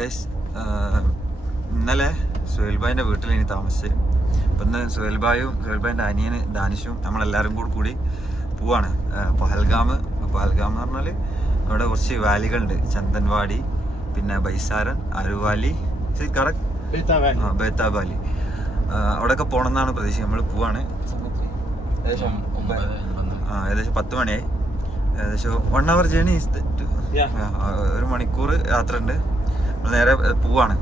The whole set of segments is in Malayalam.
ഗൈസ്, ഇന്നലെ സുഹേൽബായിൻ്റെ വീട്ടിൽ ഇനി താമസിച്ചത്. അപ്പം ഇന്ന് സുഹേൽബായിൻ്റെ അനിയന് ദാനിഷും നമ്മളെല്ലാവരും കൂടി പോവാണ് പഹൽഗാം എന്ന് പറഞ്ഞാൽ അവിടെ കുറച്ച് വാലികളുണ്ട്. ചന്ദൻവാടി, പിന്നെ ബൈസാരൻ, അരുവാലി, ബേത്താ വാലി. അവിടെയൊക്കെ പോകണം എന്നാണ് പ്രതീക്ഷ. നമ്മൾ പോവാണ്. ഏകദേശം 10 മണിയായി. ഏകദേശം 1 hour ജേണി, 1 മണിക്കൂർ യാത്ര ഉണ്ട്. നമ്മൾ നേരെ പോവാണ്.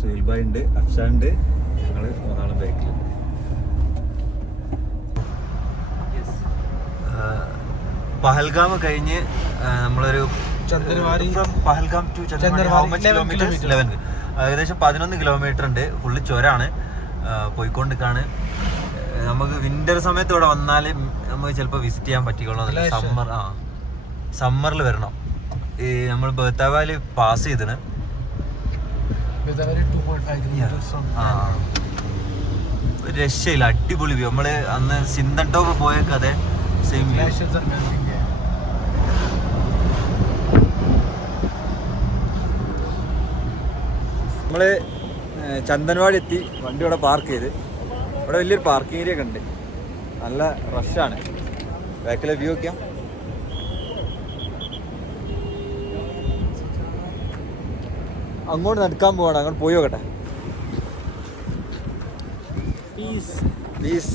സുഹേൽബായി ഉണ്ട്, അഫ്ഷാൻ ഉണ്ട്, ഞങ്ങൾ 3 ആളും ബാക്കിൽ. പഹൽഗാം കഴിഞ്ഞ് നമ്മളൊരു പഹൽഗാം ടു ചന്ദൻവാടി 11, ഏകദേശം 11 കിലോമീറ്റർ ഉണ്ട്. ഫുള്ള് ചുരമാണ്, പോയിക്കൊണ്ടിരിക്കാണ്. നമുക്ക് വിന്റർ സമയത്ത് ഇവിടെ വന്നാൽ നമുക്ക് ചിലപ്പോൾ വിസിറ്റ് ചെയ്യാൻ പറ്റിക്കോളൂ. സമ്മറിൽ വരണം. ഈ നമ്മൾ ബേത്താ വാലി പാസ് ചെയ്തിന്. ഒരു രക്ഷയില്ല, അടിപൊളി വ്യൂ. നമ്മള് അന്ന് സിന്തൻ ടോപ്പ് പോയ കഥ സെയിം വ്യൂ. നമ്മള് ചന്ദൻവാടി എത്തി, വണ്ടി ഇവിടെ പാർക്ക് ചെയ്ത്. ഇവിടെ വലിയൊരു പാർക്കിംഗ് ഏരിയ ഒക്കെ ഉണ്ട്, നല്ല റഷാണ്. ബാക്കിലെ വ്യൂ ഒക്കെയാ. അങ്ങോട്ട് നടക്കാൻ പോവാണ്, അങ്ങോട്ട് പോയി നോക്കട്ടെ. പ്ലീസ്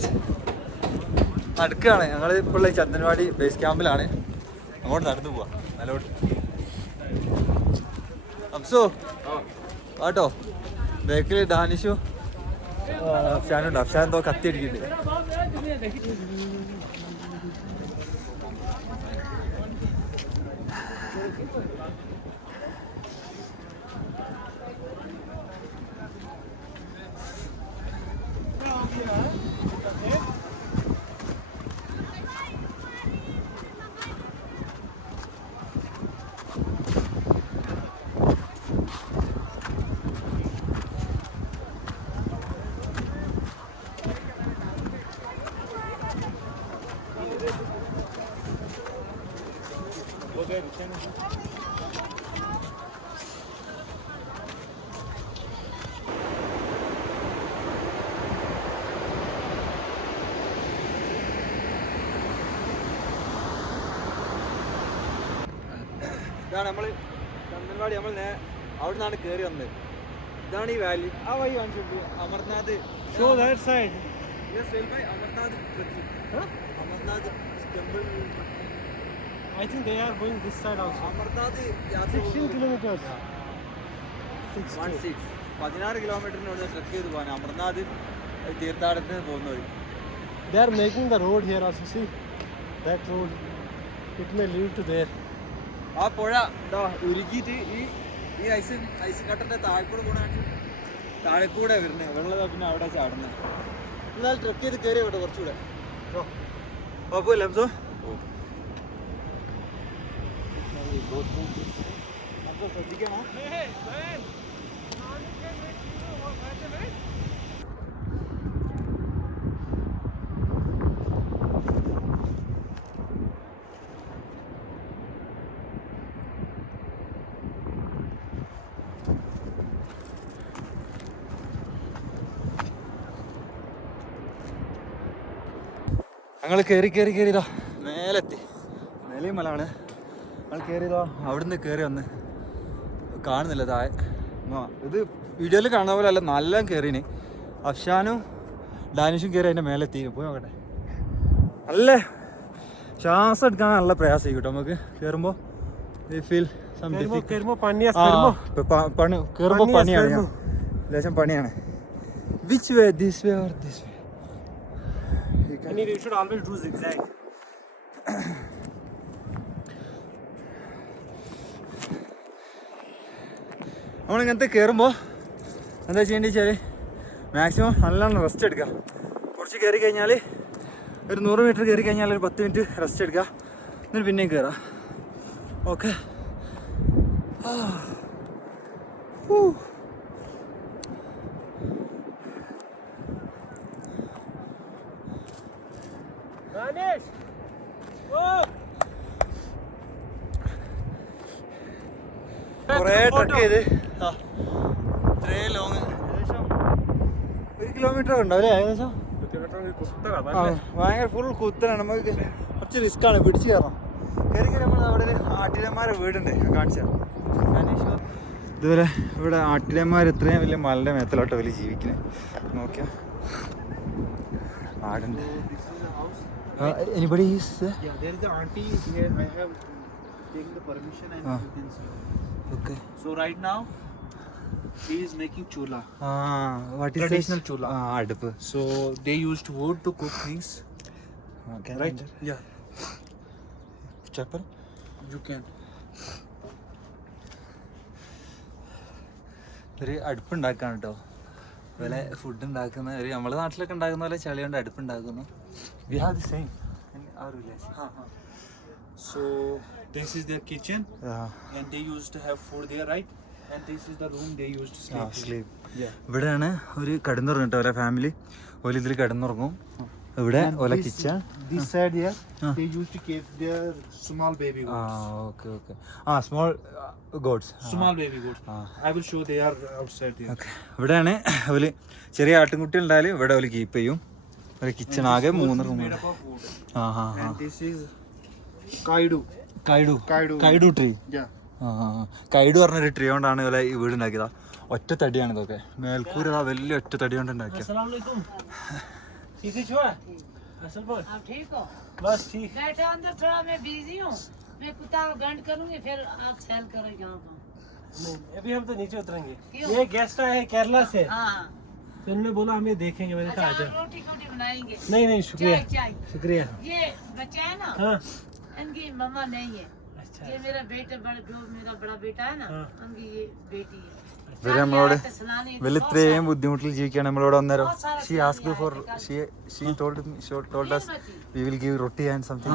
നടക്കുകയാണ്. ഞങ്ങൾ ഇപ്പോൾ ചന്ദൻവാടി ബേസ് ക്യാമ്പിലാണ്. അങ്ങോട്ട് നടന്നു പോവാ നല്ലോട്ട്. അംസോ ആട്ടോ, ബാക്കിൽ ഡാനിഷു അഫ്ഷാനുണ്ട്. അഫ്ഷാൻ എന്തോ കത്തി അടിക്കുന്നുണ്ട്. ഇതാണ് നമ്മൾ ചന്ദൻവാടി. നമ്മൾ അവിടെ നിന്നാണ് കയറി വന്നത്. ഇതാണ് ഈ വാലി. ആ വഴി കാണിച്ചു Amarnath. Amarnath temple. I think they are going this side also. Amarnath 16 kilometers. 16 കിലോമീറ്ററിനോട് ട്രെക്ക് ചെയ്ത് പോകാൻ അമർനാഥ് തീർത്ഥാടനത്തിന് പോകുന്ന വഴി. They are making the road here also. See that road, it may lead to there. ആ പുഴ എന്താ ഉരുകിയിട്ട് ഈ ഐസ് കട്ടൻ്റെ താഴെക്കൂടെ താഴെക്കൂടെ വരുന്നത് വെള്ളം. പിന്നെ അവിടെ ചാടുന്നത്. എന്നാൽ ട്രെക്ക് ചെയ്ത് കയറി അവിടെ കുറച്ചുകൂടെ കുഴപ്പമില്ല. അംസോ ശ്രദ്ധിക്കണം. ഞങ്ങൾ കയറിയതാ മേലെത്തി. മേലെയും മലാണ്. ഞങ്ങൾ കയറിയതോ അവിടുന്ന് കയറി വന്ന് കാണുന്നില്ല താഴെ. ഇത് വീഡിയോയിൽ കാണുന്ന പോലെ അല്ല, നല്ല കയറിന്. അഫ്ഷാനും ഡാനിഷും കയറി അതിൻ്റെ മേലെത്തി. പോയി നോക്കട്ടെ. നല്ല ശ്വാസം എടുക്കാൻ നല്ല പ്രയാസം കേട്ടോ നമുക്ക് കയറുമ്പോൾ. കയറുമ്പോൾ പണിയാണ്, ലേശം പണിയാണ്. Which way? This way or this way? You should always do zigzag. നമ്മളിങ്ങനത്തെ കയറുമ്പോൾ എന്താ ചെയ്യേണ്ടത് വെച്ചാൽ മാക്സിമം നല്ലോണം റെസ്റ്റ് എടുക്കുക. കുറച്ച് കയറി കഴിഞ്ഞാൽ ഒരു 100 മീറ്റർ കയറി കഴിഞ്ഞാൽ ഒരു 10 മിനിറ്റ് റെസ്റ്റ് എടുക്കുക. എന്നിട്ട് പിന്നെയും കയറാം. ഓക്കെ. കുറേ ട്രക്ക് ചെയ്ത് ഇത്രയും ലോങ് ഏകദേശം 1 കിലോമീറ്റർ ഉണ്ടാവും അല്ലേ ഏകദേശം. ഭയങ്കര ഫുൾ കുത്തനാണ്. നമുക്ക് കുറച്ച് റിസ്ക്കാണ് പിടിച്ച് കയറണം. കയറി നമ്മൾ അവിടെ ഒരു ആട്ടിടന്മാരെ വീടുണ്ട്, കാണിച്ചു തരാം. ഇതുവരെ ഇവിടെ ആട്ടിടന്മാർ ഇത്രയും വലിയ മലയുടെ മേത്തിലോട്ട് വലിയ ജീവിക്കുന്നത് നോക്കിയാ ആടുണ്ട്. Anybody is there? Yeah, there is the auntie here. I have taken the permission and you can see. Okay. So right now, he is making chula. What is Traditional this? chula. അടുപ്പ്. So they used wood to cook things. Okay. Right? Yeah, Chapel? you can. ഒരു അടുപ്പുണ്ടാക്കാണ് കേട്ടോ. അതുപോലെ ഫുഡ് ഉണ്ടാക്കുന്ന ഒരു നമ്മുടെ നാട്ടിലൊക്കെ ഉണ്ടാക്കുന്ന പോലെ ചളി കൊണ്ട് അടുപ്പുണ്ടാക്കുന്നു. We have the same in our village. So this is their kitchen, and they used to have food there, right? And this is the room they used to sleep. Sleep. Yeah. ഇവിടെയാണ് ഒരു കിടന്നുറങ്ങും കേട്ടോ. ഓരോ ഫാമിലി ഓല ഇതിൽ കിടന്നുറങ്ങും. ഇവിടെ ഓല kitchen. This side here, they used to keep their small baby goats. Okay okay. Small gods. Small baby goats. I will show they are outside there. Okay. ഇവിടെയാണ് ഓല് ചെറിയ ആട്ടിൻകുട്ടി ഉണ്ടായാലും ഇവിടെ ഓല് കീപ്പ് ചെയ്യും. ഒരു കിച്ചൺ ആകെ 3 room. Made up of wood. And this is kaidu. കൈഡു ട്രീ. Yeah. കൈഡു പറഞ്ഞൊരു ട്രീ കൊണ്ടാണ് ഇവരെ ഈ വീട് ഉണ്ടാക്കിയതാ. ഒറ്റ തടിയാണ് ഇതൊക്കെ. മേൽക്കൂര വലിയ ഒറ്റ തടി കൊണ്ട് ഉണ്ടാക്കിയത്. अस्सलाम वालेकुम. ठीक है छुआ? असल पर. आप ठीक हो? बस ठीक. बैठो अंदर, थोड़ा मैं बिजी हूँ. मैं कुत्ता गंड करूंगी, फिर आप सेल करो यहाँ पर. नहीं, अभी हम तो नीचे उतरेंगे. क्यों? ये गेस्ट आए हैं केरला से. हाँ. तो उन्होंने बोला हम ये देखेंगे. मैंने अच्छा, कहा आप आजा. रोटी कोटी बनाएंगे. नहीं शुक्रिया. चाय. शुक्रिया. ये बच्चा है ना, हाँ. इनकी मम्मा नहीं है. अच्छा. ये मेरा बेटा जो मेरा बड़ा बेटा है ना, हाँ. उनकी ये बेटी है. ഇവര് നമ്മളോട് सलाने വലിയ ഇത്രയും ബുദ്ധിമുട്ടിൽ ജീവിക്കുകയാണ് നമ്മളോട് വന്നേരം. She asked for she told us we will give roti and something.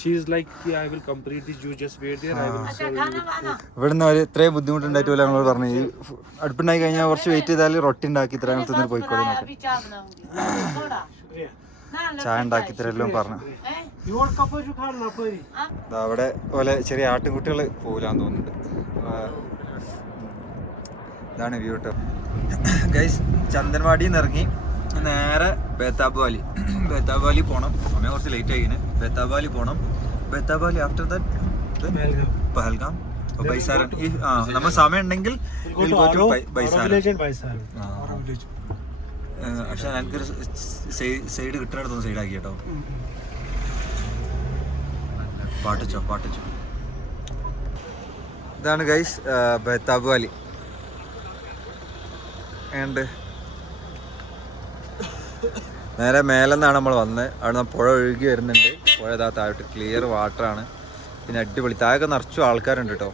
She is like, yeah, I will complete this. You just wait there. I will अच्छा serve खाना you. वाना. ഇവിടുന്ന് ഒരു ഇത്രയും ബുദ്ധിമുട്ടുണ്ടായിട്ട് പോലെ നമ്മളോട് പറഞ്ഞു ഈ അടുപ്പുണ്ടാക്കി കഴിഞ്ഞാൽ കുറച്ച് വെയിറ്റ് ചെയ്താൽ റൊട്ടി ഉണ്ടാക്കി ഇത്ര തിന്നിട്ട് പോയിക്കോളി എന്നൊക്കെ. अभी चाय बनाऊंगी. थोड़ा. शुक्रिया. ना लगता ചായ है. ഉണ്ടാക്കി തരെല്ലാം പറഞ്ഞു. हैं? You want cup of sugar or puri? ദാ അവിടെ പോലെ ചെറിയ ആട്ടിൻകുട്ടികൾ പോലാന്ന് തോന്നുന്നുണ്ട്. ഇതാണ് വ്യൂ കേട്ടോ. ഗൈസ് ചന്ദൻവാടിയിൽ നിന്ന് ഇറങ്ങി നേരെ ബേതാബ് വാലി. ബേതാബ് വാലി പോകണം. സമയം കുറച്ച് ലേറ്റ് ആയിന്. ബേതാബ് വാലി പോകണം. Betaab valley after that Pahalgam Baisaran. നമ്മൾ സമയം ഉണ്ടെങ്കിൽ ബൈസാരൻ. പക്ഷെ എനിക്കൊരു സൈഡ് കിട്ടുന്നിടത്തൊന്ന് സൈഡാക്കി കേട്ടോ. പാട്ടിച്ചോ. ഇതാണ് ഗൈസ് ബേതാബ് വാലി. ഉണ്ട് നേരെ മേലെന്നാണ് നമ്മൾ വന്നത്. അവിടെ നിന്ന് പുഴ ഒഴുകി വരുന്നുണ്ട്. പുഴ ഇതാ താഴോട്ട് ക്ലിയർ വാട്ടറാണ്. പിന്നെ അടിപൊളി. താഴൊക്കെ നിറച്ചു ആൾക്കാരുണ്ട് കേട്ടോ.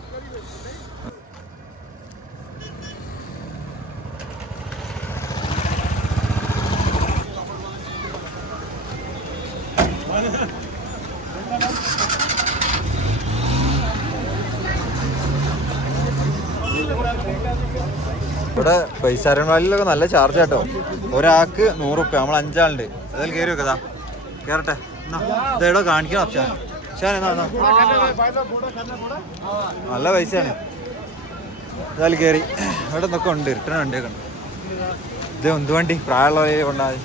ഇവിടെ ബൈസാരൻ വാലിയിലൊക്കെ നല്ല ചാർജ് കേട്ടോ. ഒരാൾക്ക് 100 റുപ്യ. നമ്മൾ 5 ആളുണ്ട്. അതിൽ കയറി വെക്കതാ. കയറട്ടെ. ഇതെടോ കാണിക്കണം. നല്ല പൈസയാണ്. അതിൽ കയറി ഇവിടെ നിന്നൊക്കെ ഉണ്ട്. റിട്ടേൺ വണ്ടിയൊക്കെ ഉണ്ട്. ഇത് എന്ത് വണ്ടി? പ്രായമുള്ളവരെ കൊണ്ടാൽ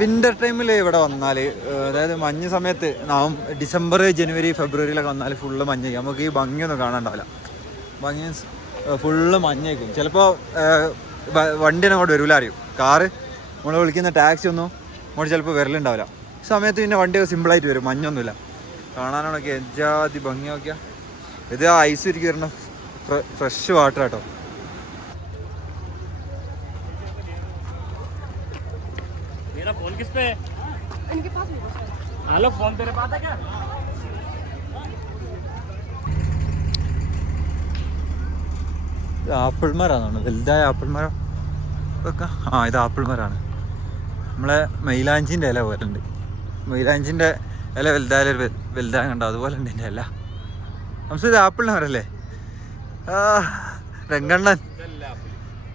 വിൻ്റർ ടൈമിൽ ഇവിടെ വന്നാൽ, അതായത് മഞ്ഞ് സമയത്ത് ഡിസംബർ ജനുവരി ഫെബ്രുവരിയിലൊക്കെ വന്നാൽ ഫുള്ള് മഞ്ഞ്. നമുക്ക് ഈ ഭംഗിയൊന്നും കാണാണ്ടാവില്ല. ഭംഗി ഫുള്ള് മഞ്ഞേക്കും. ചിലപ്പോൾ വണ്ടിനെ അങ്ങോട്ട് വരില്ല. അറിയും കാറ് നമ്മൾ വിളിക്കുന്ന ടാക്സി ഒന്നും അങ്ങോട്ട് ചിലപ്പോൾ വരലുണ്ടാവില്ല. ഈ സമയത്ത് പിന്നെ വണ്ടിയൊക്കെ സിമ്പിളായിട്ട് വരും. മഞ്ഞൊന്നുമില്ല. കാണാനാണൊക്കെ എജാതി ഭംഗി നോക്കിയാൽ. ഇത് ഐസ് ഇരിക്കും വരുന്ന ഫ്രഷ് വാട്ടർ കേട്ടോ. मेरा फोन किस पे है? इनके पास है. हेलो, फोन तेरे पास है क्या? ആപ്പിൾ മരമാണ്. വലുതായ ആപ്പിൾ മരം ഒക്കെ. ഇത് ആപ്പിൾ മരമാണ്. നമ്മളെ മൈലാഞ്ചിൻ്റെ ഇല പോലെ ഉണ്ട്. മൈലാഞ്ചിൻ്റെ ഇല വലുതായാലും വലുതായ കണ്ടോ അതുപോലെ ഉണ്ട് എൻ്റെ ഇല. നമുക്ക് ഇത് ആപ്പിളിൻ്റെ മരമല്ലേ? രംഗണ്ണൻ.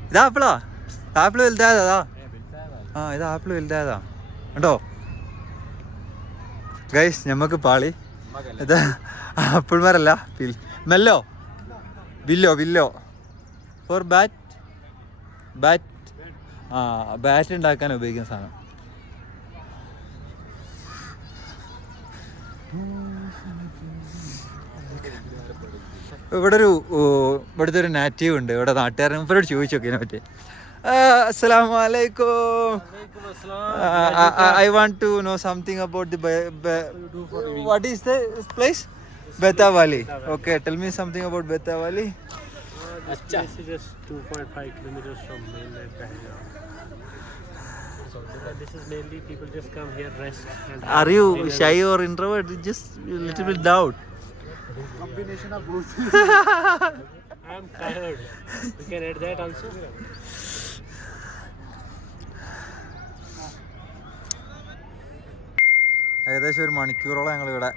ഇത് ആപ്പിളാ? ആപ്പിള് വലുതായതാ? ആ ഇത് ആപ്പിള് വലുതായതാ കേട്ടോ ഗൈസ്. ഞമ്മക്ക് പാളി. ഇത് ആപ്പിൾ മരല്ല, മെല്ലോ വില്ലോ ഫോർ ബാറ്റ്. ആ ബാറ്റ് ഉണ്ടാക്കാൻ ഉപയോഗിക്കുന്ന സാധനം. ഇവിടുത്തെ ഒരു നാറ്റീവ് ഉണ്ട് ഇവിടെ, നാട്ടുകാരൻ ഇവരോട് ചോദിച്ചു നോക്കിയതിനെ പറ്റി. അസ്സലാമു അലൈക്കും. I want to know something about the what is the place? Beta Valley. Okay, tell me something about Beta Valley. This place is just 2.5 kilometers from mainland Pahalgam. So this is mainly people just come here, rest. And Are you shy or introvert? Just a little bit doubt. combination of both. I am tired. You can add that also. ഏകദേശം ഒരു മണിക്കൂറോളം ഞങ്ങളിവിടെ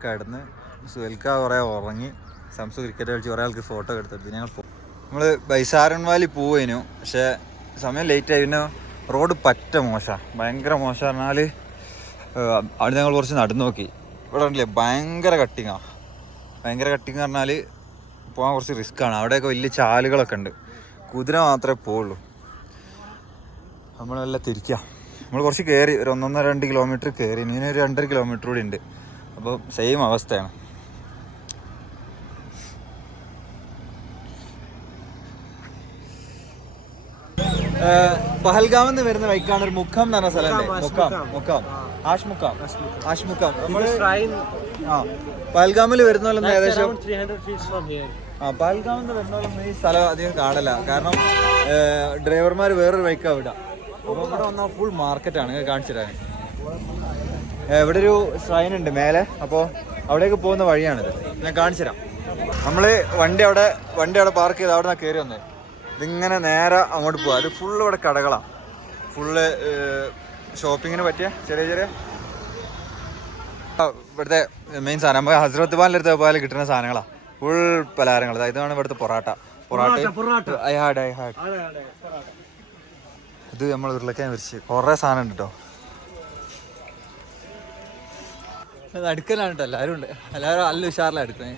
കിടന്ന് സുഹൽക്ക കുറേ ഉറങ്ങി, സംസു ക്രിക്കറ്റ് കളിച്ച് കുറേ ആൾക്ക് ഫോട്ടോ എടുത്തെടുത്ത് നമ്മൾ ബൈസാരൻ വാലി പോവുകയായിരുന്നു. പക്ഷേ സമയം ലേറ്റായി. പിന്നെ റോഡ് പറ്റ മോശമാണ്, ഭയങ്കര മോശം പറഞ്ഞാൽ. അവിടെ ഞങ്ങൾ കുറച്ച് നടന്നു നോക്കി. ഇവിടെ ഉണ്ടല്ലേ ഭയങ്കര കട്ടിങ്ങാണ്. ഭയങ്കര കട്ടിങ് പറഞ്ഞാൽ പോകാൻ കുറച്ച് റിസ്ക്കാണ്. അവിടെയൊക്കെ വലിയ ചാലുകളൊക്കെ ഉണ്ട്. കുതിര മാത്രമേ പോവുള്ളൂ. നമ്മളെല്ലാം തിരിക്കുക. നമ്മൾ കുറച്ച് കയറി, ഒരു 1-2 കിലോമീറ്റർ കയറി. ഇനി ഒരു 2.5 കിലോമീറ്റർ കൂടി ഉണ്ട്. അപ്പോൾ സെയിം അവസ്ഥയാണ്. പഹൽഗാമിൽ നിന്ന് വരുന്ന വഴിക്കാണ് ഒരു മുഖം എന്ന് പറഞ്ഞ സ്ഥലമുണ്ട്. മുഖം ആഷ്മുഖം. നമ്മൾ പഹൽഗാമിൽ വരുന്ന ഏകദേശം 300 feet from here. പഹൽഗാമിൽ നിന്ന് വരുന്ന ഈ സ്ഥലം അധികം കാണില്ല. കാരണം ഡ്രൈവർമാർ വേറൊരു ബൈക്കാണ് വിടുക. അപ്പോൾ ഇവിടെ വന്നാൽ ഫുൾ മാർക്കറ്റാണ്. കാണിച്ചു തരാൻ ഇവിടെ ഒരു ശ്രൈൻ ഉണ്ട് മേലെ. അപ്പോൾ അവിടേക്ക് പോകുന്ന വഴിയാണിത്. ഞാൻ കാണിച്ചു തരാം. നമ്മൾ വണ്ടി അവിടെ പാർക്ക് ചെയ്ത് അവിടെ നിന്ന് കയറി വന്നത്. ഇതിങ്ങനെ നേരെ അങ്ങോട്ട് പോവാം. അത് ഫുള്ള് ഇവിടെ കടകളാണ്. ഫുള്ള് ഷോപ്പിങ്ങിന് പറ്റിയ ചെറിയ ഇവിടുത്തെ മെയിൻ സാധനം. നമുക്ക് ഹസ്രത്ത് ബാലിൻ്റെ പോലെ കിട്ടുന്ന സാധനങ്ങളാണ്. ഫുൾ പലഹാരങ്ങൾ. ഇതാണ് ഇവിടുത്തെ പൊറാട്ട. ഐ ഹാഡ് ഇത് നമ്മൾ ഉരുളക്കാൻ വരിച്ച് കുറേ സാധനം ഉണ്ട് കേട്ടോ. അടുക്കലാണ് കേട്ടോ. എല്ലാവരും ഉണ്ട്. എല്ലാവരും നല്ല ഉഷാറിലാണ് എടുക്കുന്നത്.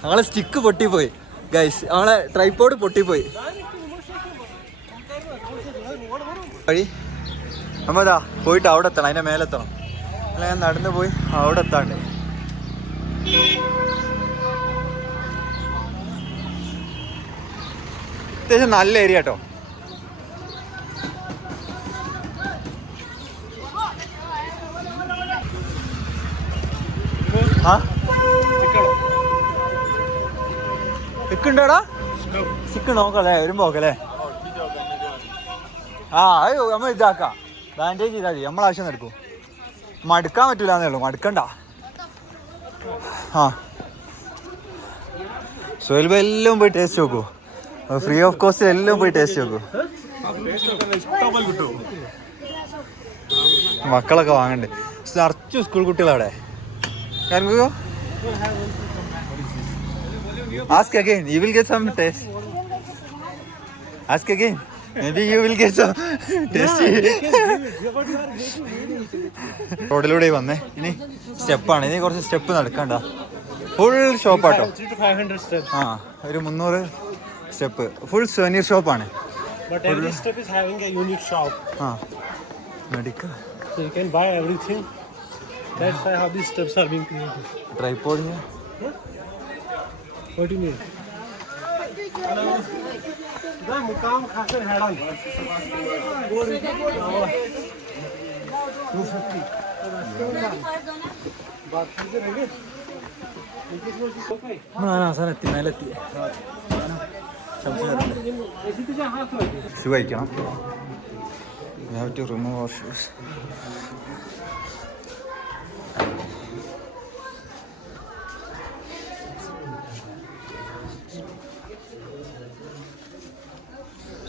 ഞങ്ങളെ സ്റ്റിക്ക് പൊട്ടിപ്പോയി ഗൈസ്. നമ്മളെ ട്രൈപോഡ് പൊട്ടിപ്പോയി. വഴി നമ്മതാ പോയിട്ട് അവിടെ എത്തണം, അതിൻ്റെ മേലെത്തണം. അല്ല ഞാൻ നടന്നു പോയി അവിടെ എത്താണ്ട്. അത്യാവശ്യം നല്ല ഏരിയ കേട്ടോ. സിക്കുണ്ടോടാ? സിക്ക് നോക്കല്ലേ വരുമ്പോ നോക്കല്ലേ? അയ്യോ നമ്മൾ ഇതാക്കാം, ബാൻഡേജ് ചെയ്താൽ മതി. നമ്മളാവശ്യം എടുക്കും. മടുക്കാൻ പറ്റൂലെന്നേ ഉള്ളൂ, മടുക്കണ്ട. സുഹൈൽ ഭായി എല്ലാം പോയി ടേസ്റ്റ് നോക്കൂ. ഫ്രീ ഓഫ് കോസ്റ്റ് എല്ലാം പോയി ടേസ്റ്റ് നോക്കൂ. മക്കളൊക്കെ വാങ്ങണ്ടേ? നിറച്ചു school കുട്ടികളവിടെ. Can ask again, you will get some taste. Ask again, maybe you will get some tasty. റോഡിലൂടെ വന്നേ. ഇനി സ്റ്റെപ്പാണ്. ഇനി കുറച്ച് സ്റ്റെപ്പ് നടക്കണ്ട. ഫുൾ ഷോപ്പാട്ടോ. ഒരു 300 സ്റ്റെപ്പ്. ഫുൾ സുവനീർ ഷോപ്പാണ്. Medical. So you can buy everything. That's why how these steps are being created. Tripod. What do you mean? The Mukam Khasar head on. 250. മേലെത്തി. Shoe കഴിക്കണം. We have to remove our shoes.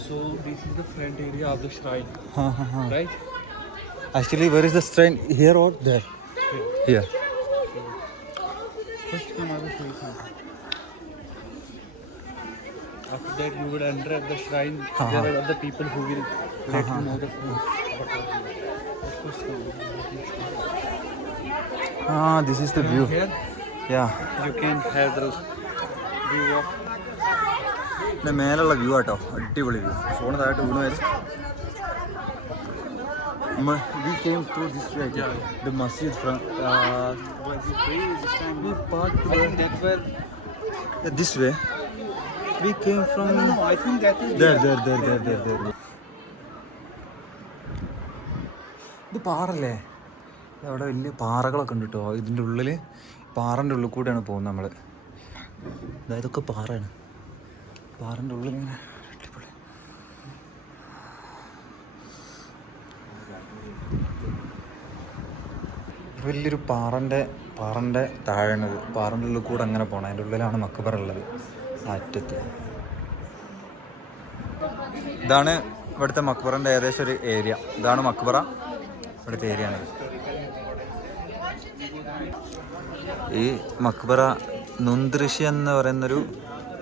So this is the front area of the shrine, right? Actually, where is the shrine? Here or there? Here. First come, I will show you something. After that, you would enter at the shrine. There are other people who will let you know the food. This is the view. Here, Yeah. you can have the view of. ഇതിന്റെ മേലുള്ള വ്യൂ ആട്ടോ, അടിപൊളി വ്യൂ. ഫോൺ താഴോട്ട് വീണ് വരും. We came through this way. The masjid from this way. We came from No, I think that is there. ഇത് പാറല്ലേ? അവിടെ വലിയ പാറകളൊക്കെ ഉണ്ട് കേട്ടോ. ഇതിൻ്റെ ഉള്ളിൽ പാറൻ്റെ ഉള്ളിൽ കൂടെയാണ് പോകുന്നത് നമ്മൾ. ഇതൊക്കെ പാറയാണ്. പാറൻ്റെ ഉള്ളിൽ ഇങ്ങനെ അടിപൊളി. വലിയൊരു പാറൻ്റെ താഴെയാണിത്. പാറൻ്റെ ഉള്ളിൽ കൂടെ അങ്ങനെ പോകണം. അതിൻ്റെ ഉള്ളിലാണ് മക്ബറ ഉള്ളത്, അറ്റത്ത്. ഇതാണ് ഇവിടുത്തെ മക്ബറൻ്റെ ഏകദേശം ഒരു ഏരിയ. ഇതാണ് മക്ബറ, ഇവിടുത്തെ ഏരിയ ആണ്. ഈ മക്ബറ നുന്ദ്രിഷി എന്ന് പറയുന്നൊരു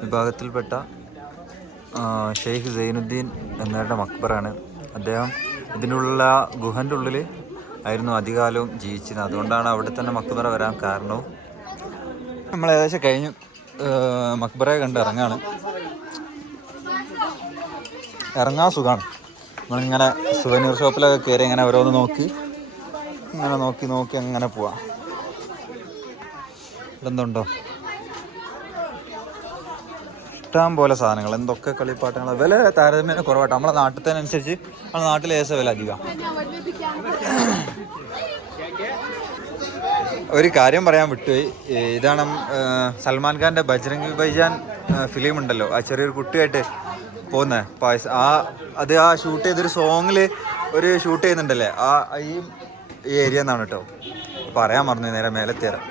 വിഭാഗത്തിൽപ്പെട്ട ഷെയ്ഖ് സൈനുദ്ദീൻ എന്നവരുടെ മക്ബറാണ്. അദ്ദേഹം ഇതിനുള്ള ഗുഹൻ്റെ ഉള്ളിൽ ആയിരുന്നു അധികാലവും ജീവിച്ചിരുന്നത്. അതുകൊണ്ടാണ് അവിടെ തന്നെ മക്ബറ വരാൻ കാരണവും. നമ്മൾ ഏകദേശം കഴിഞ്ഞു മക്ബറയെ കണ്ട് ഇറങ്ങാണ്. ഇറങ്ങാൻ സുഖമാണ്. നമ്മളിങ്ങനെ സുവനീർ ഷോപ്പിലൊക്കെ കയറി ഇങ്ങനെ ഓരോന്ന് നോക്കി അങ്ങനെ പോവാം. ഇതെന്തുണ്ടോ ഇഷ്ടം പോലെ സാധനങ്ങൾ, എന്തൊക്കെ കളിപ്പാട്ടങ്ങൾ. വില താരതമ്യേന കുറവാട്ടോ. നമ്മളെ നാട്ടിലനുസരിച്ച് നമ്മളെ നാട്ടിൽ ഏകദേശം വില അധികം. ഒരു കാര്യം പറയാൻ വിട്ടുപോയി. ഇതാണ് സൽമാൻ ഖാൻ്റെ ബജ്രംഗി ഭായ്ജാൻ ഫിലിം ഉണ്ടല്ലോ, ആ ചെറിയൊരു കുട്ടിയായിട്ട് പോകുന്നത് അത് ആ ഷൂട്ട് ചെയ്തൊരു സോങ്ങിൽ ഒരു ഷൂട്ട് ചെയ്യുന്നുണ്ടല്ലേ, ഈ ഏരിയ എന്നാണ് കേട്ടോ. പറയാൻ മറന്നു, നേരെ മേലെത്തേരാം.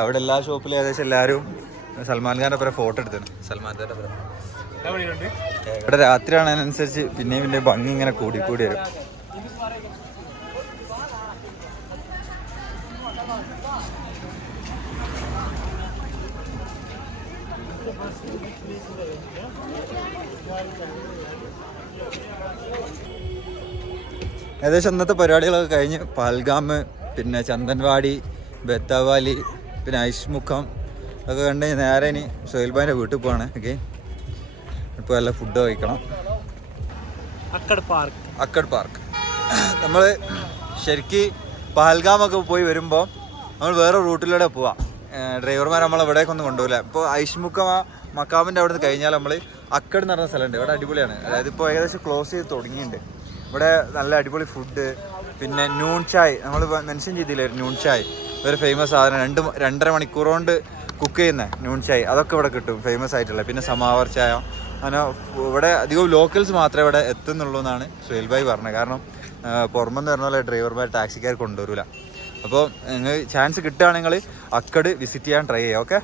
അവിടെ എല്ലാ ഷോപ്പിലും ഏകദേശം എല്ലാവരും സൽമാൻ ഖാൻ്റെ ഒപ്പം ഫോട്ടോ എടുത്തിട്ടുണ്ട്. സൽമാൻ ഖാൻ്റെ ഒപ്പം ഇവിടെ രാത്രിയാണ്, അതിനനുസരിച്ച് പിന്നെയും ഭംഗി ഇങ്ങനെ കൂടി വരും. ഏകദേശം ഇന്നത്തെ പരിപാടികളൊക്കെ കഴിഞ്ഞ് പഹൽഗാം, പിന്നെ ചന്ദൻവാടി, ബെത്താവാലി, പിന്നെ ഐഷ്മുഖം ഒക്കെ കണ്ട് നേരെ ഇനി സോഹൈൽ ഭായിൻ്റെ വീട്ടിൽ പോവാണ്. ഓക്കെ, ഇപ്പോൾ നല്ല ഫുഡ് കഴിക്കണം. അക്കഡ് പാർക്ക് നമ്മൾ ശരിക്ക് പഹൽഗാമൊക്കെ പോയി വരുമ്പോൾ നമ്മൾ വേറെ റൂട്ടിലൂടെ പോവാം. ഡ്രൈവർമാർ നമ്മളെ ഇവിടേക്കൊന്നും കൊണ്ടുപോകില്ല. ഇപ്പോൾ ഐഷ്മുഖം മക്കാമിൻ്റെ അവിടെ നിന്ന് കഴിഞ്ഞാൽ നമ്മൾ അക്കഡ് എന്ന് പറഞ്ഞ സ്ഥലമുണ്ട്. ഇവിടെ അടിപൊളിയാണ്. അതായത് ഇപ്പോൾ ഏകദേശം ക്ലോസ് ചെയ്ത് തുടങ്ങിയിട്ടുണ്ട്. ഇവിടെ നല്ല അടിപൊളി ഫുഡ്, പിന്നെ നൂൺ ചായ് നമ്മൾ മെൻഷൻ ചെയ്തില്ലേ, നൂൺ ചായ് ഒരു ഫേമസ് സാധനം. 2-2.5 മണിക്കൂർ കൊണ്ട് കുക്ക് ചെയ്യുന്ന നൂൺ ചായ്, അതൊക്കെ ഇവിടെ കിട്ടും, ഫേമസ് ആയിട്ടുള്ള. പിന്നെ സമാവർ ചായ, അങ്ങനെ ഇവിടെ അധികവും ലോക്കൽസ് മാത്രമേ ഇവിടെ എത്തുന്നുള്ളൂ എന്നാണ് സുഹൈൽ ഭായ് പറഞ്ഞത്. കാരണം പുറമെന്ന് പറഞ്ഞ പോലെ ഡ്രൈവർമാർ ടാക്സിക്കാർ കൊണ്ടുവരില്ല. അപ്പോൾ നിങ്ങൾ ചാൻസ് കിട്ടുകയാണെങ്കിൽ അക്കഡ് വിസിറ്റ് ചെയ്യാൻ ട്രൈ ചെയ്യാം. ഓക്കെ.